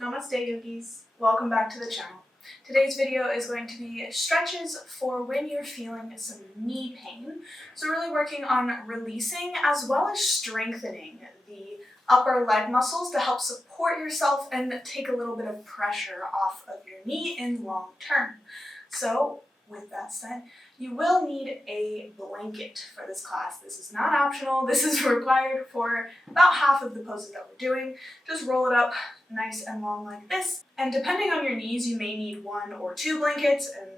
Namaste yogis, welcome back to the channel. Today's video is going to be stretches for when you're feeling some knee pain. So really working on releasing as well as strengthening the upper leg muscles to help support yourself and take a little bit of pressure off of your knee in long term. So with that said, you will need a blanket for this class. This is not optional. This is required for about half of the poses that we're doing. Just roll it up nice and long like this. And depending on your needs, you may need 1 or 2 blankets, and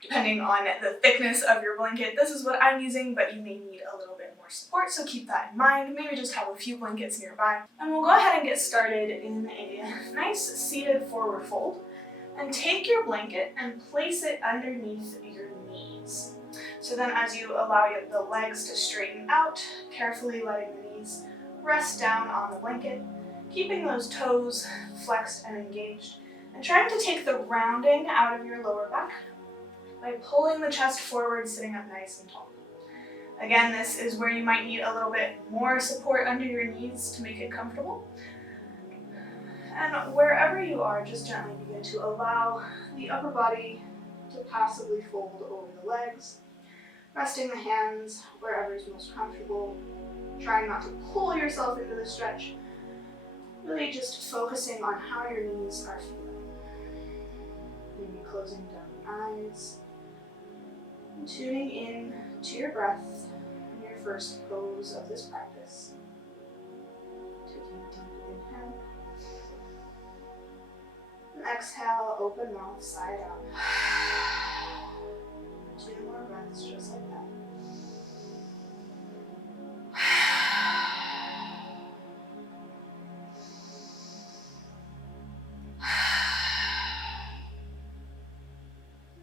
depending on the thickness of your blanket, this is what I'm using, but you may need a little bit more support, so keep that in mind. Maybe just have a few blankets nearby. And we'll go ahead and get started in a nice seated forward fold. And take your blanket and place it underneath your knees. So then as you allow the legs to straighten out, carefully letting the knees rest down on the blanket, keeping those toes flexed and engaged, and trying to take the rounding out of your lower back by pulling the chest forward, sitting up nice and tall. Again, this is where you might need a little bit more support under your knees to make it comfortable. And wherever you are, just gently begin to allow the upper body to passively fold over the legs, resting the hands wherever is most comfortable, trying not to pull yourself into the stretch, really just focusing on how your knees are feeling. Maybe closing down the eyes, and tuning in to your breath in your first pose of this practice. Taking a deep inhale. And exhale, open mouth, side up. 2 more breaths, just like that.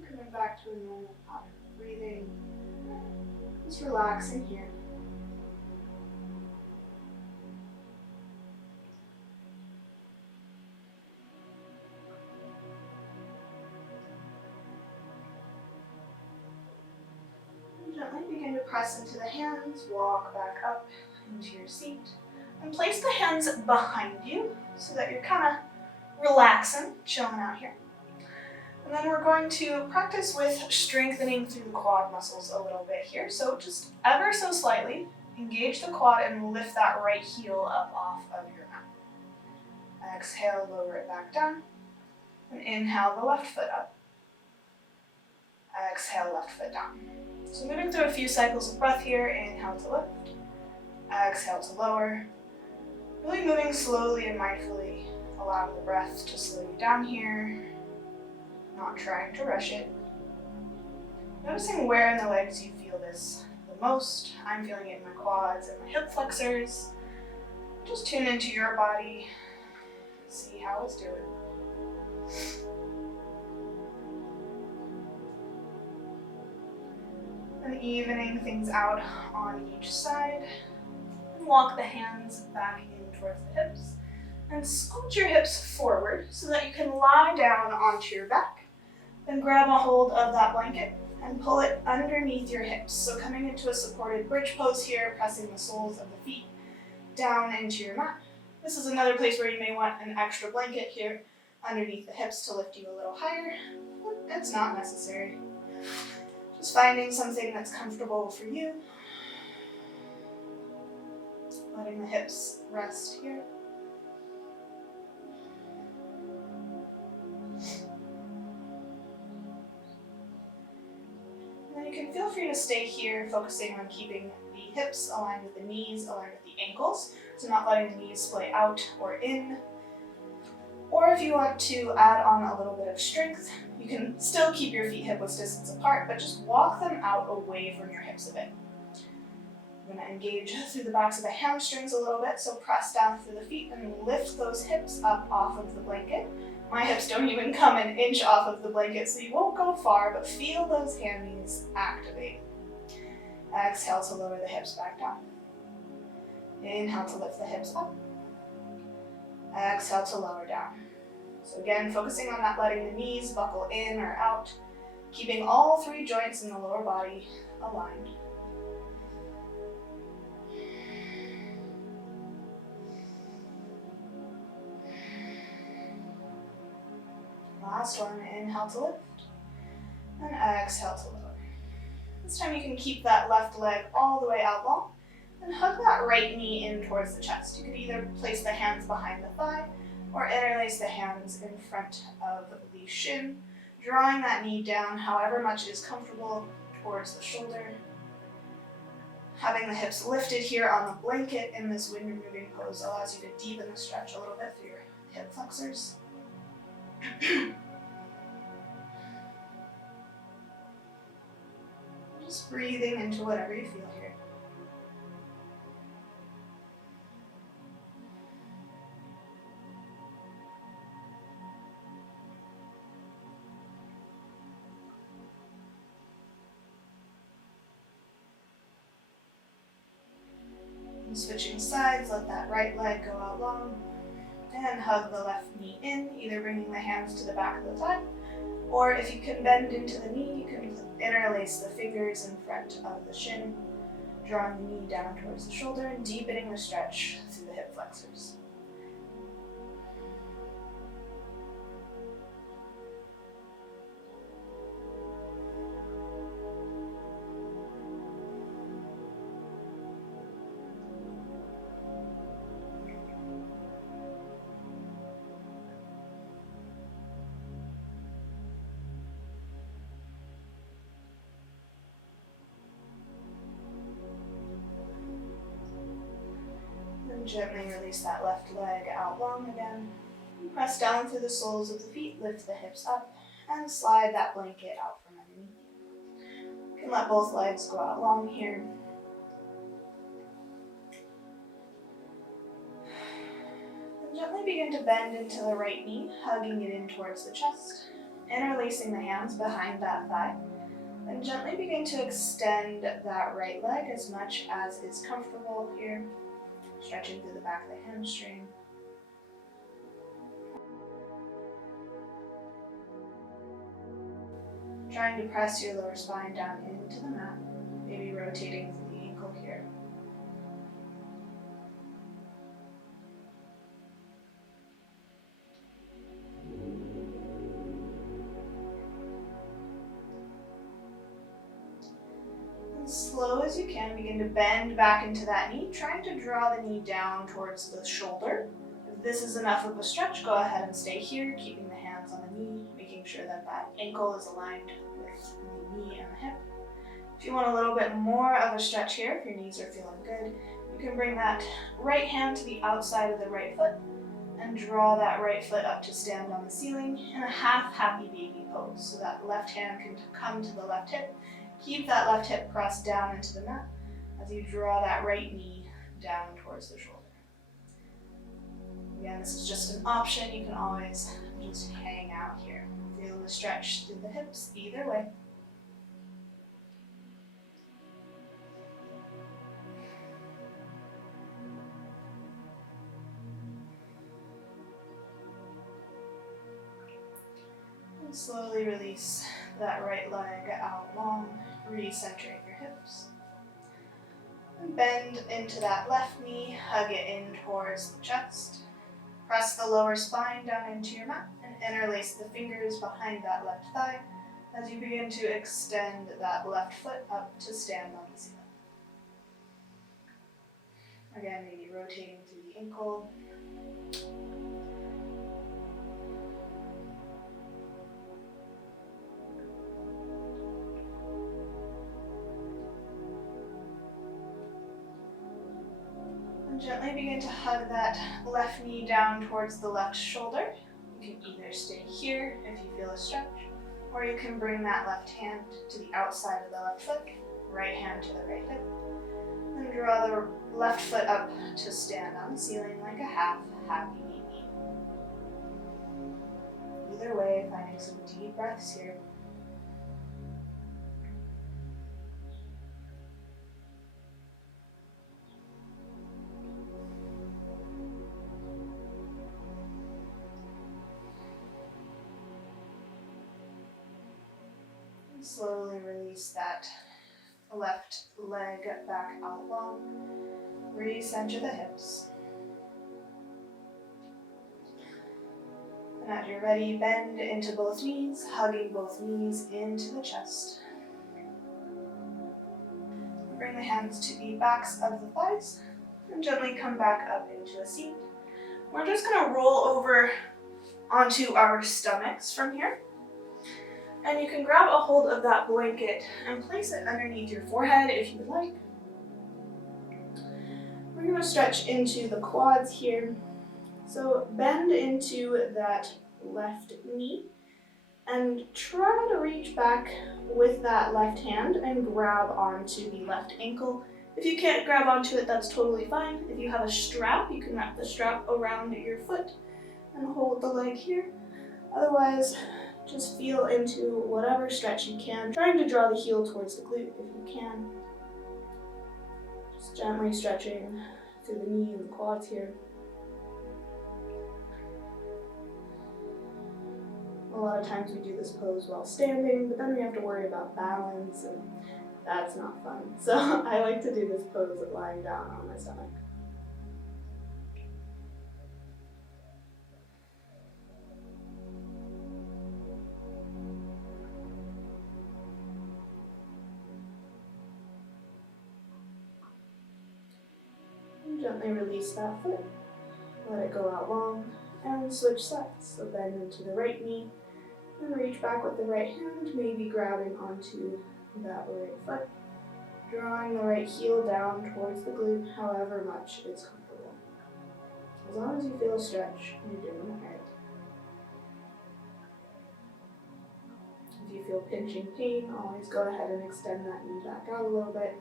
Coming back to a normal pattern of breathing. Just relaxing here. Gently begin to press into the hands, walk back up into your seat, and place the hands behind you so that you're kind of relaxing, chilling out here. And then we're going to practice with strengthening through the quad muscles a little bit here. So just ever so slightly, engage the quad and lift that right heel up off of your mat. Exhale, lower it back down, and inhale the left foot up. Exhale, left foot down. So moving through a few cycles of breath here, inhale to lift, exhale to lower. Really moving slowly and mindfully, allowing the breath to slow you down here, not trying to rush it. Noticing where in the legs you feel this the most. I'm feeling it in my quads and my hip flexors. Just tune into your body, see how it's doing. And evening things out on each side. And walk the hands back in towards the hips. And scoot your hips forward so that you can lie down onto your back. Then grab a hold of that blanket and pull it underneath your hips. So coming into a supported bridge pose here, pressing the soles of the feet down into your mat. This is another place where you may want an extra blanket here underneath the hips to lift you a little higher. It's not necessary. Just finding something that's comfortable for you. Letting the hips rest here. And then you can feel free to stay here, focusing on keeping the hips aligned with the knees, aligned with the ankles, so not letting the knees splay out or in. Or if you want to add on a little bit of strength, you can still keep your feet hip-width distance apart, but just walk them out away from your hips a bit. I'm going to engage through the backs of the hamstrings a little bit, so press down through the feet and lift those hips up off of the blanket. My hips don't even come an inch off of the blanket, so you won't go far, but feel those hammies activate. Exhale to lower the hips back down. Inhale to lift the hips up. Exhale to lower down. So again, focusing on not letting the knees buckle in or out, keeping all 3 joints in the lower body aligned. Last one, inhale to lift, and exhale to lower. This time you can keep that left leg all the way out long, and hug that right knee in towards the chest. You could either place the hands behind the thigh, or interlace the hands in front of the shin, drawing that knee down however much is comfortable towards the shoulder. Having the hips lifted here on the blanket in this wind removing pose allows you to deepen the stretch a little bit through your hip flexors. Just breathing into whatever you feel here. And switching sides, let that right leg go out long, and hug the left knee in, either bringing the hands to the back of the thigh, or if you can bend into the knee, you can interlace the fingers in front of the shin, drawing the knee down towards the shoulder and deepening the stretch through the hip flexors. Gently release that left leg out long again. Press down through the soles of the feet, lift the hips up, and slide that blanket out from underneath. You can let both legs go out long here. And gently begin to bend into the right knee, hugging it in towards the chest, interlacing the hands behind that thigh. And gently begin to extend that right leg as much as is comfortable here. Stretching through the back of the hamstring. Trying to press your lower spine down into the mat, maybe rotating through the ankle here. As slow as you can, begin to bend back into that knee, trying to draw the knee down towards the shoulder. If this is enough of a stretch, go ahead and stay here, keeping the hands on the knee, making sure that that ankle is aligned with the knee and the hip. If you want a little bit more of a stretch here, if your knees are feeling good, you can bring that right hand to the outside of the right foot and draw that right foot up to stand on the ceiling in a half happy baby pose. So that left hand can come to the left hip. Keep that left hip pressed down into the mat as you draw that right knee down towards the shoulder. Again, this is just an option. You can always just hang out here. Feel the stretch through the hips either way. And slowly release that right leg out long, recentering your hips. And bend into that left knee, hug it in towards the chest. Press the lower spine down into your mat and interlace the fingers behind that left thigh as you begin to extend that left foot up to stand on the ceiling. Again, maybe rotating through the ankle. And gently begin to hug that left knee down towards the left shoulder. You can either stay here if you feel a stretch, or you can bring that left hand to the outside of the left foot, right hand to the right hip, and draw the left foot up to stand on the ceiling like a half happy baby. Either way, finding some deep breaths here. Slowly release that left leg back out long. Recenter the hips. And as you're ready, bend into both knees, hugging both knees into the chest. Bring the hands to the backs of the thighs and gently come back up into a seat. We're just going to roll over onto our stomachs from here. And you can grab a hold of that blanket and place it underneath your forehead if you would like. We're going to stretch into the quads here. So bend into that left knee and try to reach back with that left hand and grab onto the left ankle. If you can't grab onto it, that's totally fine. If you have a strap, you can wrap the strap around your foot and hold the leg here. Otherwise, just feel into whatever stretch you can, trying to draw the heel towards the glute if you can. Just gently stretching through the knee and the quads here. A lot of times we do this pose while standing, but then we have to worry about balance, and that's not fun. So I like to do this pose lying down on my stomach. And gently release that foot. Let it go out long and switch sides. So bend into the right knee and reach back with the right hand, maybe grabbing onto that right foot, drawing the right heel down towards the glute, however much is comfortable. As long as you feel a stretch, you're doing it right. If you feel pinching pain, always go ahead and extend that knee back out a little bit.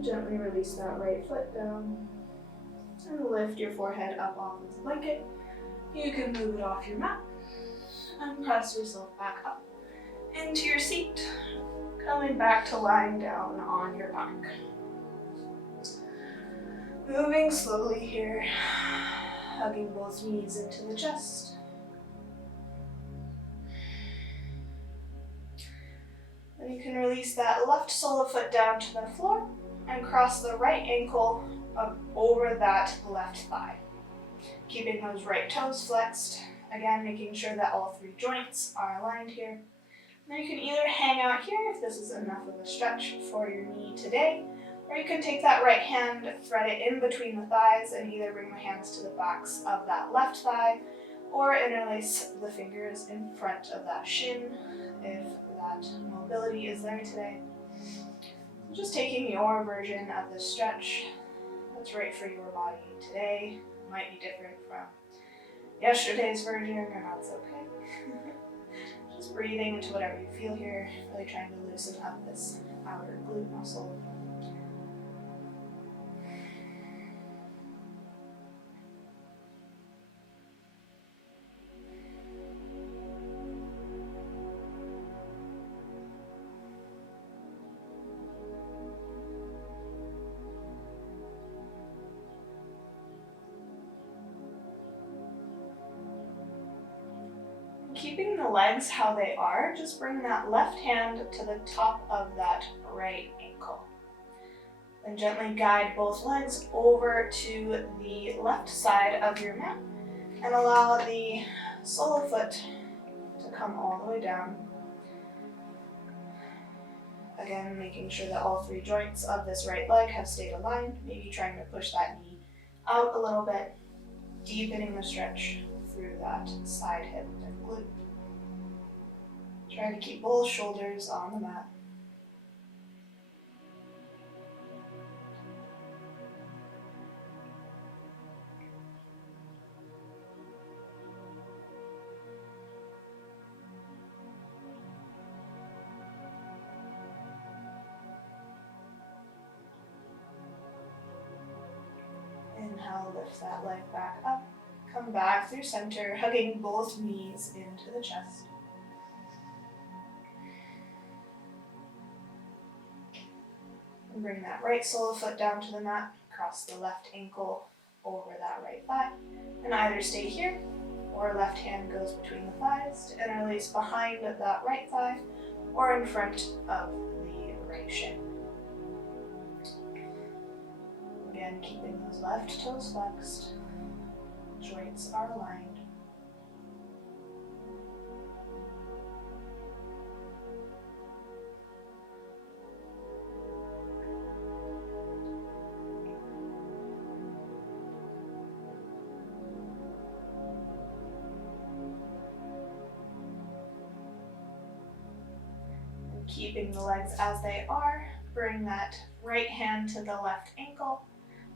Gently release that right foot down and lift your forehead up off of the blanket. You can move it off your mat and press yourself back up into your seat, coming back to lying down on your back. Moving slowly here, hugging both knees into the chest. Then you can release that left sole of foot down to the floor and cross the right ankle up over that left thigh. Keeping those right toes flexed. Again, making sure that all three joints are aligned here. And then you can either hang out here if this is enough of a stretch for your knee today, or you can take that right hand, thread it in between the thighs, and either bring the hands to the backs of that left thigh, or interlace the fingers in front of that shin if that mobility is there today. Just taking your version of this stretch that's right for your body today. Might be different from yesterday's version, and that's okay. Just breathing into whatever you feel here, really trying to loosen up this outer glute muscle. Keeping the legs how they are, just bring that left hand to the top of that right ankle. Then gently guide both legs over to the left side of your mat and allow the sole of foot to come all the way down. Again, making sure that all three joints of this right leg have stayed aligned, maybe trying to push that knee out a little bit, deepening the stretch through that side hip and glute. Try to keep both shoulders on the mat. Inhale, lift that leg back up. Come back through center, hugging both knees into the chest. And bring that right sole of foot down to the mat, cross the left ankle over that right thigh, and either stay here or left hand goes between the thighs to interlace behind that right thigh or in front of the right shin. Again, keeping those left toes flexed, joints are aligned. Keeping the legs as they are, bring that right hand to the left ankle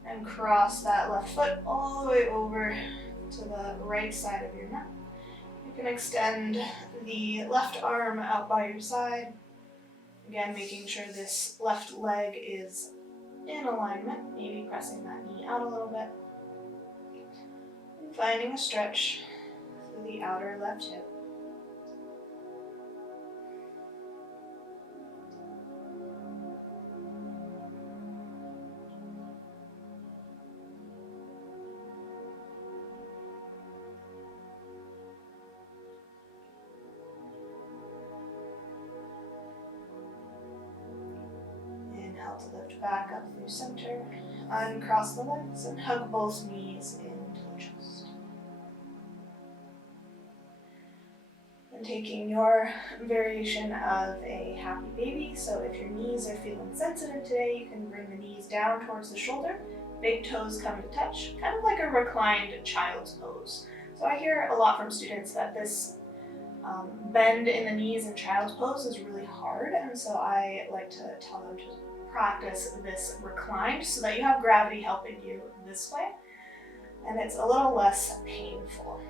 and cross that left foot all the way over to the right side of your mat. You can extend the left arm out by your side. Again, making sure this left leg is in alignment, maybe pressing that knee out a little bit. And finding a stretch through the outer left hip. To lift back up through center, uncross the legs and hug both knees into the chest. And taking your variation of a happy baby, so if your knees are feeling sensitive today, you can bring the knees down towards the shoulder, big toes come to touch, kind of like a reclined child's pose. So I hear a lot from students that this bend in the knees in child's pose is really hard, and so I like to tell them to practice this reclined so that you have gravity helping you this way and it's a little less painful.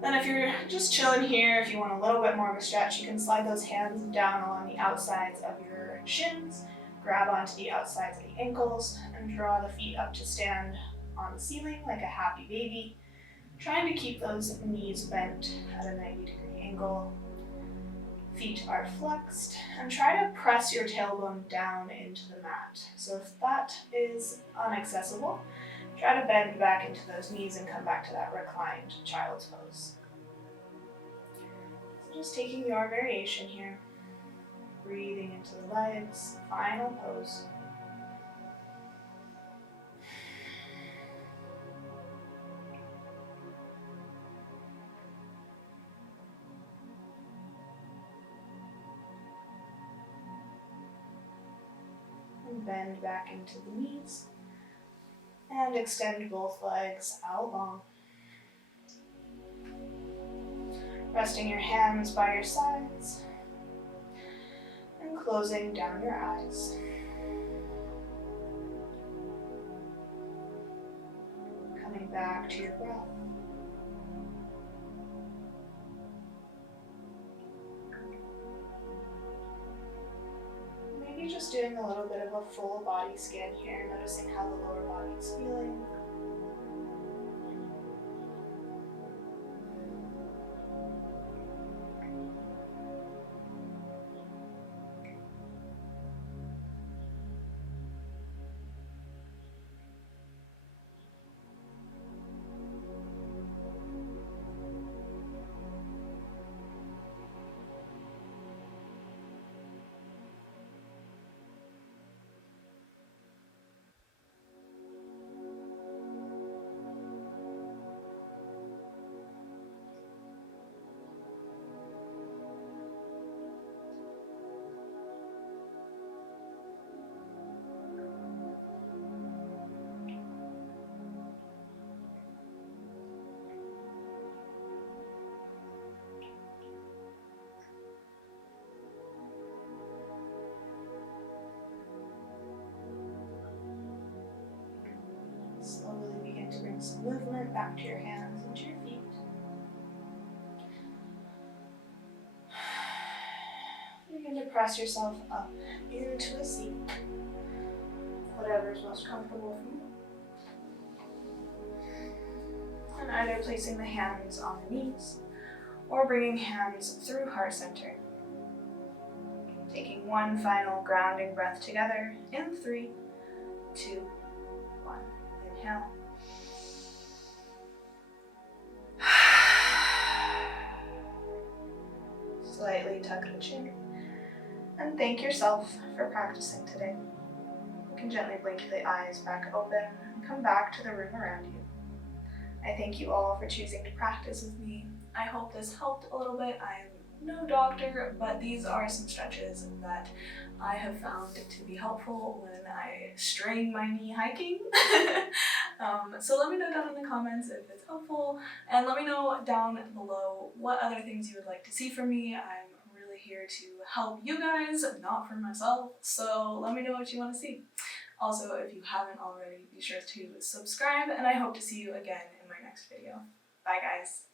Then if you're just chilling here, if you want a little bit more of a stretch, you can slide those hands down along the outsides of your shins, grab onto the outsides of the ankles and draw the feet up to stand on the ceiling like a happy baby, trying to keep those knees bent at a 90-degree angle. Feet are flexed, and try to press your tailbone down into the mat. So if that is inaccessible, try to bend back into those knees and come back to that reclined child's pose. So just taking your variation here, breathing into the legs, final pose. Bend back into the knees and extend both legs out long. Resting your hands by your sides and closing down your eyes. Coming back to your breath. Just doing a little bit of a full body scan here, noticing how the lower body is feeling. Slowly begin to bring some movement back to your hands and to your feet. Begin to press yourself up into a seat, whatever is most comfortable for you. And either placing the hands on the knees or bringing hands through heart center. Taking one final grounding breath together in 3, 2, 1. Inhale. Slightly tuck the chin and thank yourself for practicing today. You can gently blink the eyes back open and come back to the room around you. I thank you all for choosing to practice with me. I hope this helped a little bit. I am no doctor, but these are some stretches that I have found to be helpful when I strain my knee hiking. So let me know down in the comments if it's helpful, and let me know down below what other things you would like to see from me. I'm really here to help you guys, not for myself, so let me know what you want to see. Also, if you haven't already, be sure to subscribe, and I hope to see you again in my next video. Bye guys!